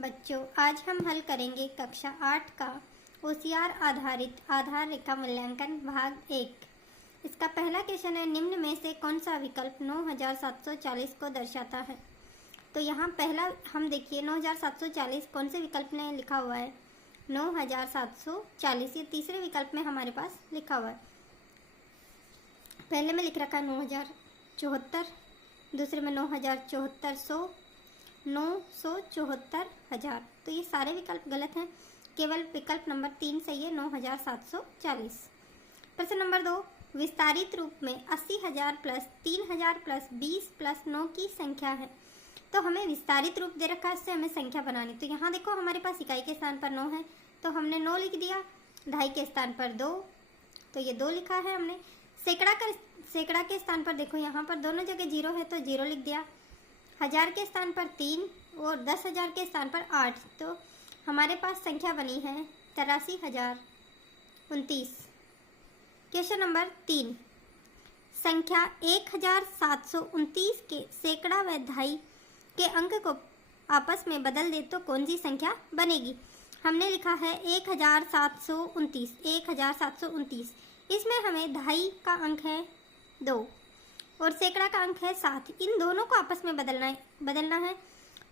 बच्चों, आज हम हल करेंगे कक्षा 8 का ओसीआर आधारित आधार रेखा मूल्यांकन भाग 1। इसका पहला क्वेश्चन है, निम्न में से कौन सा विकल्प 9740 को दर्शाता है। तो यहाँ पहला हम देखिए 9740 कौन से विकल्प में लिखा हुआ है, 9740। ये तीसरे विकल्प में हमारे पास लिखा हुआ है। पहले में लिख रखा है 9074, दूसरे में 9740, 974,000। तो ये सारे विकल्प गलत हैं, केवल विकल्प नंबर 3 सही है, 9740। प्रश्न नंबर 2, विस्तारित रूप में 80,000 प्लस 3,000 प्लस 20 प्लस 9 की संख्या है। तो हमें विस्तारित रूप दे रखा है, इससे हमें संख्या बनानी। तो यहाँ देखो हमारे पास इकाई के स्थान पर 9 है, तो हमने 9 लिख दिया। ढाई के स्थान पर 2, तो ये 2 लिखा है हमने। सैकड़ा के स्थान पर देखो यहाँ पर दोनों जगह 0 है, तो 0 लिख दिया। 1000 के स्थान पर 3 और 10,000 के स्थान पर 8, तो हमारे पास संख्या बनी है 83,029। क्वेश्चन नंबर 3, संख्या 1729 के सैकड़ा व ढाई के अंक को आपस में बदल दे तो कौन सी संख्या बनेगी। हमने लिखा है 1729। इसमें हमें ढाई का अंक है 2 और सैकड़ा का अंक है 7। इन दोनों को आपस में बदलना है।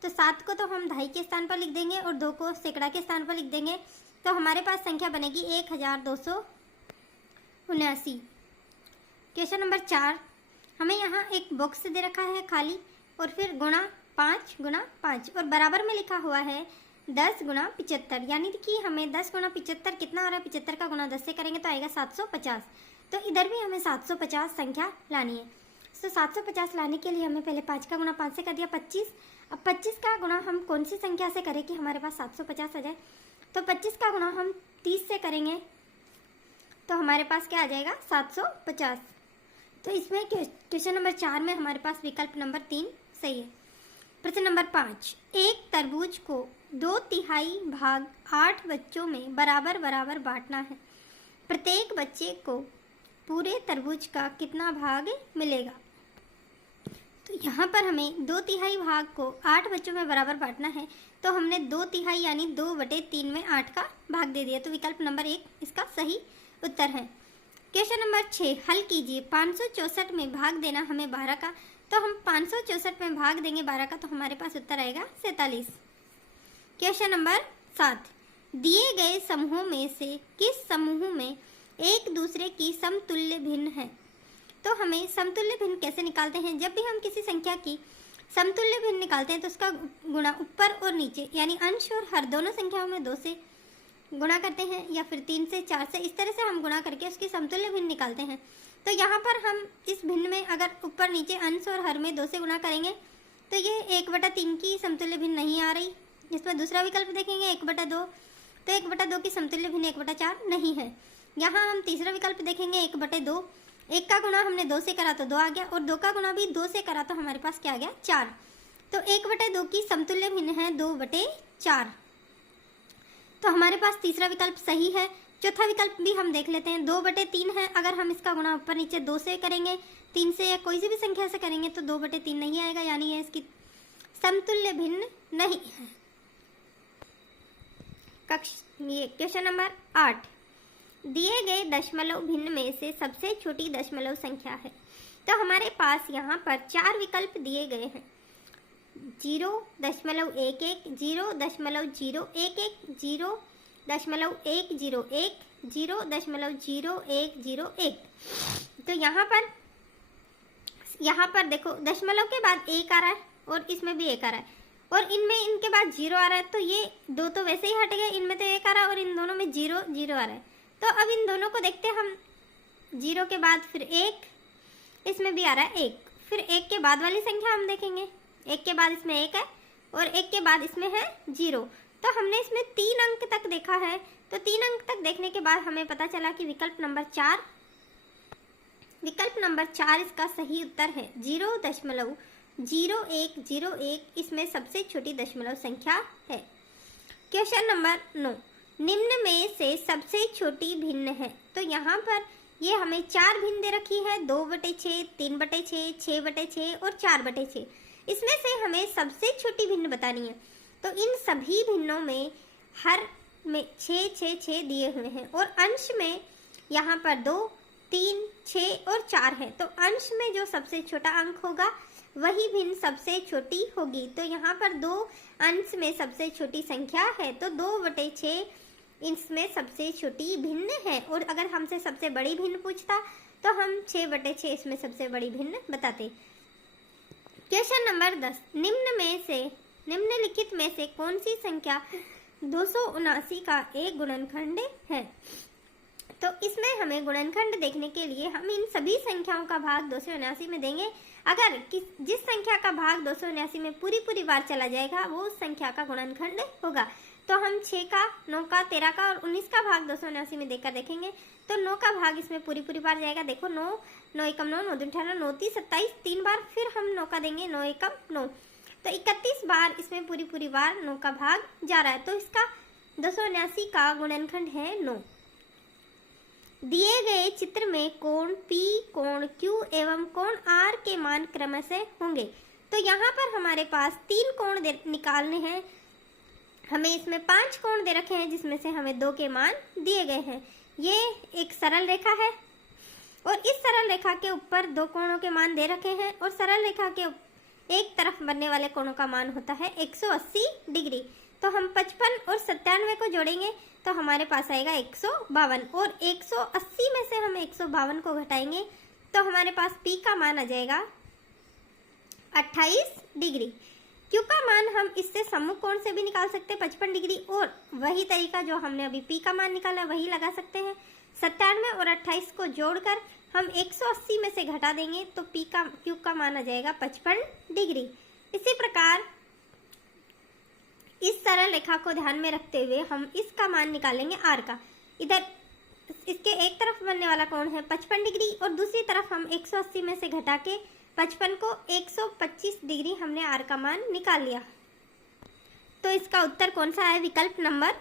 तो 7 को तो हम ढाई के स्थान पर लिख देंगे और 2 को सैकड़ा के स्थान पर लिख देंगे, तो हमारे पास संख्या बनेगी 1279। क्वेश्चन नंबर 4, हमें यहाँ एक बॉक्स दे रखा है खाली और फिर गुणा 5 गुणा 5 और बराबर में लिखा हुआ है 10 गुणा 75। यानी कि हमें 10 गुणा 75 कितना आ रहा है, 75 का गुणा 10 से करेंगे तो आएगा 750। तो इधर भी हमें 750 संख्या लानी है। तो 750 लाने के लिए हमें पहले 5 का गुणा 5 से कर दिया 25। अब 25 का गुणा हम कौन सी संख्या से करें कि हमारे पास 750 आ जाए। तो 25 का गुणा हम 30 से करेंगे तो हमारे पास क्या आ जाएगा 750। तो इसमें क्वेश्चन नंबर 4 में हमारे पास विकल्प नंबर 3 सही है। प्रश्न नंबर 5, एक तरबूज को 2/3 भाग 8 बच्चों में बराबर बराबर बांटना है। प्रत्येक बच्चे को पूरे तरबूज का कितना भाग मिलेगा। तो यहाँ पर हमें 2/3 भाग को 8 बच्चों में बराबर बांटना है, तो हमने 2/3 यानी 2/3 में 8 का भाग दे दिया। तो विकल्प नंबर 1 इसका सही उत्तर है। क्वेश्चन नंबर 6, हल कीजिए। 564 में भाग देना हमें 12 का, तो हम 564 में भाग देंगे 12 का, तो हमारे पास उत्तर आएगा 47। क्वेश्चन नंबर 7, दिए गए समूहों में से किस समूह में एक दूसरे की समतुल्य भिन्न है। तो हमें समतुल्य भिन्न कैसे निकालते हैं, जब भी हम किसी संख्या की समतुल्य भिन्न निकालते हैं तो उसका गुणा ऊपर और नीचे यानी अंश और हर दोनों संख्याओं में 2 से गुणा करते हैं या फिर 3 से 4 से, इस तरह से हम गुणा करके उसकी समतुल्य भिन्न निकालते हैं। तो यहाँ पर हम इस भिन्न में अगर ऊपर नीचे अंश और हर में 2 से गुणा करेंगे तो ये 1/3 की समतुल्य भिन्न नहीं आ रही। इसमें दूसरा विकल्प देखेंगे 1/2, तो 1/2 की समतुल्य भिन्न 1/4 नहीं है। यहाँ हम तीसरा विकल्प देखेंगे 1/2। 1 का गुणा हमने 2 से करा तो 2 आ गया और 2 का गुणा भी 2 से करा तो हमारे पास क्या आ गया 4। तो 1/2 की समतुल्य भिन्न है 2/4। तो हमारे पास तीसरा विकल्प सही है। चौथा विकल्प भी हम देख लेते हैं, 2/3 है। अगर हम इसका गुणा ऊपर नीचे 2 से करेंगे, 3 से या कोई सी भी संख्या से करेंगे तो 2/3 नहीं आएगा, यानी ये इसकी समतुल्य भिन्न नहीं है। क्वेश्चन नंबर 8, दिए गए दशमलव भिन्न में से सबसे छोटी दशमलव संख्या है। तो हमारे पास यहाँ पर 4 विकल्प दिए गए हैं, 0.11, 0.011, 0.101, 0.0101। तो यहाँ पर देखो दशमलव के बाद 1 आ रहा है और इसमें भी 1 आ रहा है और इनमें इनके बाद 0 आ रहा है, तो ये 2 तो वैसे ही हट गए, इनमें तो 1 आ रहा है और इन दोनों में 0 0 आ रहा है। तो अब इन दोनों को देखते हैं हम, 0 के बाद फिर 1, इसमें भी आ रहा है 1, फिर 1 के बाद वाली संख्या हम देखेंगे, 1 के बाद इसमें 1 है और 1 के बाद इसमें है 0। तो हमने इसमें 3 अंक तक देखा है, तो 3 अंक तक देखने के बाद हमें पता चला कि विकल्प नंबर 4 इसका सही उत्तर है। 0.0101 इसमें सबसे छोटी दशमलव संख्या है। क्वेश्चन नंबर 9, निम्न में से सबसे छोटी भिन्न है। तो यहाँ पर ये हमें 4 भिन्न दे रखी है, 2/6, 3/6, 6/6 और 4/6। इसमें से हमें सबसे छोटी भिन्न बतानी है। तो इन सभी भिन्नों में हर में 6 6 6 दिए हुए हैं और अंश में यहाँ पर 2 3 6 और 4 है। तो अंश में जो सबसे छोटा अंक होगा वही भिन्न सबसे छोटी होगी। तो यहाँ पर 2 अंश में सबसे छोटी संख्या है तो 2/6 इसमें सबसे छोटी भिन्न है। और अगर हमसे सबसे बड़ी भिन्न पूछता तो हम 6/6 इसमें सबसे बड़ी भिन्न बताते। क्वेश्चन नंबर 10, निम्नलिखित में से कौन सी संख्या 279 का एक गुणनखंड है? तो इसमें हमें गुणनखंड देखने के लिए हम इन सभी संख्याओं का भाग 279 में देंगे। अगर जिस संख्या का भाग 279 में पूरी बार चला जाएगा वो उस संख्या का गुणनखंड होगा। तो हम 6 का, 9 का, 13 का और 19 का भाग 279 में देकर देखेंगे। तो 9 का भाग इसमें पूरी बार जाएगा। देखो 9, 9 एकम 9, 9 दूनी 18, 9 तीस 27, 3 बार फिर हम 9 का देंगे, 9 एकम 9। तो 31 बार इसमें पूरी बार 9 का भाग जा रहा है। तो इसका 279 का गुणनखंड है 9। दिए गए चित्र में कोण P, कोण Q एवं कोण R के मान क्रमशः होंगे। तो यहाँ पर हमारे पास 3 कोण निकालने हैं। हमें इसमें 5 कोण दे रखे हैं जिसमें से हमें 2 के मान दिए गए हैं। ये एक सरल रेखा है और इस सरल रेखा के ऊपर 2 कोणों के मान दे रखे हैं और सरल रेखा के एक तरफ बनने वाले कोणों का मान होता है 180 डिग्री। तो हम 55 और 97 को जोड़ेंगे तो हमारे पास आएगा 152 और 180 में से हम 152 को घटाएंगे तो हमारे पास P का मान आ जाएगा 28 डिग्री। Q का मान हम इससे सम्मुख कोण से भी निकाल सकते हैं 55 डिग्री और वही तरीका जो हमने अभी P का मान निकाला वही लगा सकते हैं। 97 और 28 को जोड़कर हम 180 में से घटा देंगे तो Q का मान आ जाएगा 55 डिग्री। इसी प्रकार इस सरल रेखा को ध्यान में रखते हुए हम इसका मान निकालेंगे R का। इधर इसके एक तरफ बनने वाला कोण है 55 डिग्री और दूसरी तरफ हम 180 में से घटा के 55 को 125 डिग्री हमने R का मान निकाल लिया। तो इसका उत्तर कौन सा है? विकल्प नंबर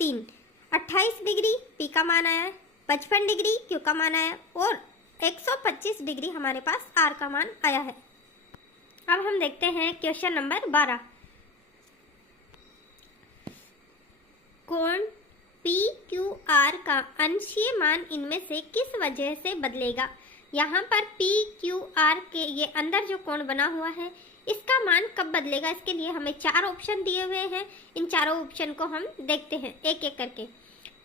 3। 28 डिग्री P का मान आया है, 55 डिग्री Q का मान आया और 125 डिग्री हमारे पास R का मान आया है। अब हम देखते हैं क्वेश्चन नंबर 12। कोण PQR का अंशीय मान इनमें से किस वजह से बदलेगा? यहाँ पर PQR के ये अंदर जो कोण बना हुआ है इसका मान कब बदलेगा? इसके लिए हमें 4 ऑप्शन दिए हुए हैं। इन चारों ऑप्शन को हम देखते हैं एक एक करके।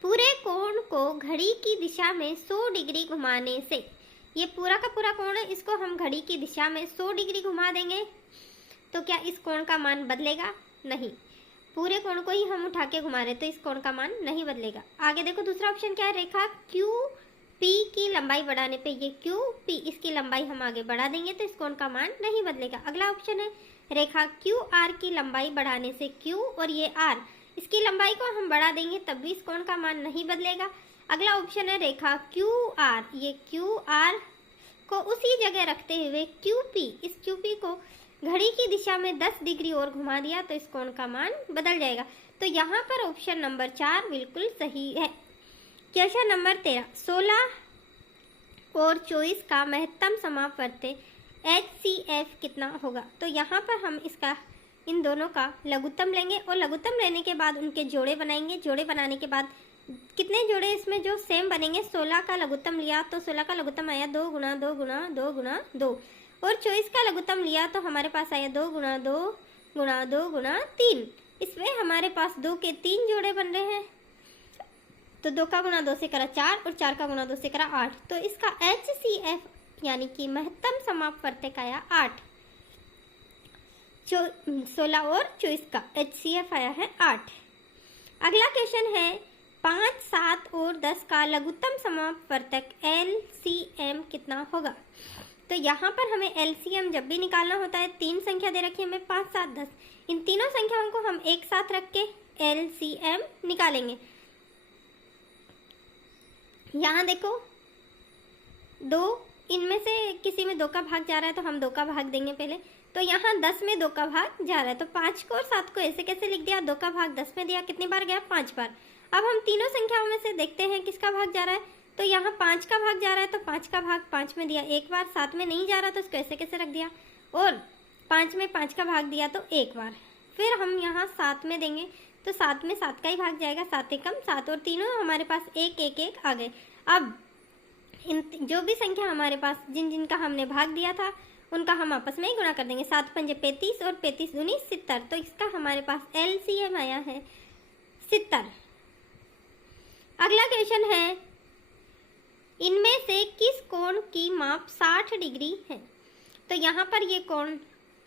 पूरे कोण को घड़ी की दिशा में 100 डिग्री घुमाने से, ये पूरा का पूरा कोण है, इसको हम घड़ी की दिशा में 100 डिग्री घुमा देंगे तो क्या इस कोण का मान बदलेगा? नहीं। पूरे कोण को ही हम उठा के घुमा रहे तो इस कोण का मान नहीं बदलेगा। आगे देखो दूसरा ऑप्शन क्या है? रेखा QP की लंबाई बढ़ाने पे ये QP इसकी लंबाई हम आगे बढ़ा देंगे तो इस कोण का मान नहीं बदलेगा। अगला ऑप्शन है रेखा QR की लंबाई बढ़ाने से Q और ये R इसकी लंबाई को हम बढ़ा देंगे तब भी इस कोण का मान नहीं बदलेगा। अगला ऑप्शन है रेखा QR, ये QR को उसी जगह रखते हुए QP, इस QP को घड़ी की दिशा में 10 डिग्री और घुमा दिया तो इस कोण का मान बदल जाएगा। तो यहाँ पर ऑप्शन नंबर 4 बिल्कुल सही है। क्वेश्चन नंबर 13, 16 और 24 का महत्तम समापवर्त्य HCF कितना होगा? तो यहाँ पर हम इसका इन दोनों का लघुत्तम लेंगे और लघुत्तम लेने के बाद उनके जोड़े बनाएंगे। जोड़े बनाने के बाद कितने जोड़े इसमें जो सेम बनेंगे, 16 का लघुत्तम लिया तो 16 का लघुत्तम आया 2 गुना 2 गुना 2 गुना 2 और 24 का लघुत्तम लिया तो हमारे पास आया 2 गुना 2 गुना 2 गुना 3। इसमें हमारे पास 2 के 3 जोड़े बन रहे हैं तो 2 का गुना 2 से करा 4 और 4 का गुना 2 से करा 8। तो इसका HCF यानी कि महत्तम समापवर्त्य का आया 8। 16 और 24 का HCF आया है 8। अगला क्वेश्चन है 5, 7 और 10 का लघुत्तम समापवर्तक LCM कितना होगा? तो यहाँ पर हमें LCM जब भी निकालना होता है 3 संख्या दे रखी है हमें 5, 7, 10। इन तीनों संख्याओं को हम एक साथ रख के LCM निकालेंगे। यहाँ देखो 2, इनमें से किसी में 2 का भाग जा रहा है तो हम 2 का भाग देंगे पहले। तो यहाँ 10 में 2 का भाग जा रहा है तो 5 को और 7 को ऐसे कैसे लिख दिया? 2 का भाग 10 में दिया, कितनी बार गया? 5 बार। अब हम तीनों संख्याओं में से देखते हैं किसका भाग जा रहा है। तो यहाँ 5 का भाग जा रहा है तो 5 का भाग 5 में दिया एक बार, 7 में नहीं जा रहा तो उसको ऐसे कैसे रख दिया और 5 में 5 का भाग दिया तो एक बार। फिर हम यहाँ 7 में देंगे तो 7 में 7 का ही भाग जाएगा, 7 एकम 7 और तीनों हमारे पास 1 1 1 आ गए। अब इन जो भी संख्या हमारे पास जिन जिनका हमने भाग दिया था उनका हम आपस में ही गुणा कर देंगे। 7 पंजे 35 और 35 दूनी 70, तो इसका हमारे पास LCM आया है 70। अगला क्वेश्चन है, इनमें से किस कोण की माप 60 डिग्री है? तो यहाँ पर ये कोण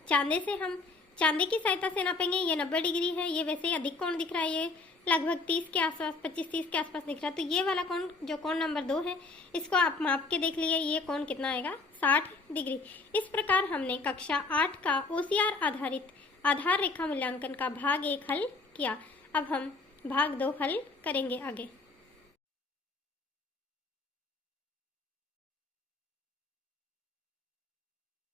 चांदी की सहायता से नापेंगे। ये 90 डिग्री है, ये वैसे ही अधिक कोण दिख रहा है, ये लगभग 30 के आसपास 25-30 के आसपास दिख रहा है। तो ये वाला कोण जो कोण नंबर 2 है इसको आप माप के देख लिए, ये कोण कितना आएगा 60 डिग्री। इस प्रकार हमने कक्षा 8 का OCR आधारित आधार रेखा मूल्यांकन का भाग 1 हल किया। अब हम भाग 2 हल करेंगे आगे।